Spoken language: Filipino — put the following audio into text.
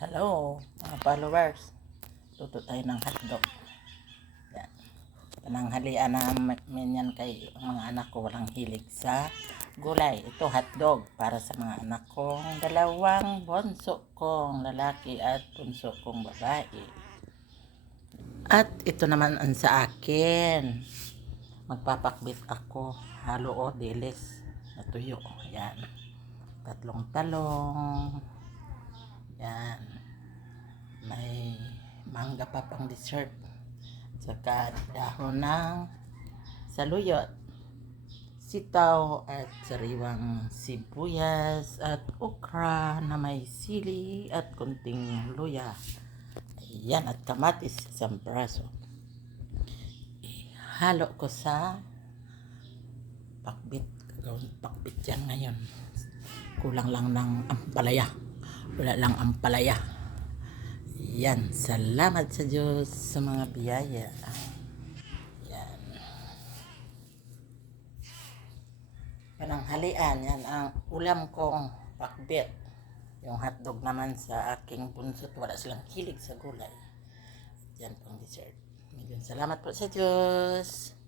Hello, mga followers. Luto tayo ng hotdog. Yan. Pananghalian namin yan kay mga anak ko walang hilig sa gulay. Ito hotdog para sa mga anak kong dalawang bunso kong lalaki at bunso kong babae. At ito naman ang sa akin. Magpapakbit ako. Halo o dilis na tuyo. Yan. Tatlong talong. Yan. May mangga pa pang dessert. Saka dahon ng saluyot, sitaw at sariwang sibuyas at okra na may sili at kunting luya. Ayan, at kamatis isang braso. Ihalo ko sa pakbit. Pakbit yan ngayon. Kulang lang ng ampalaya. Wala lang ampalaya. Yan, salamat sa Diyos sa mga biyaya. Yan. Pananghalian, yan ang ulam kong pakbet. Yung hotdog naman sa aking bunso't wala silang hilig sa gulay. Yan pang dessert. Salamat po sa Diyos.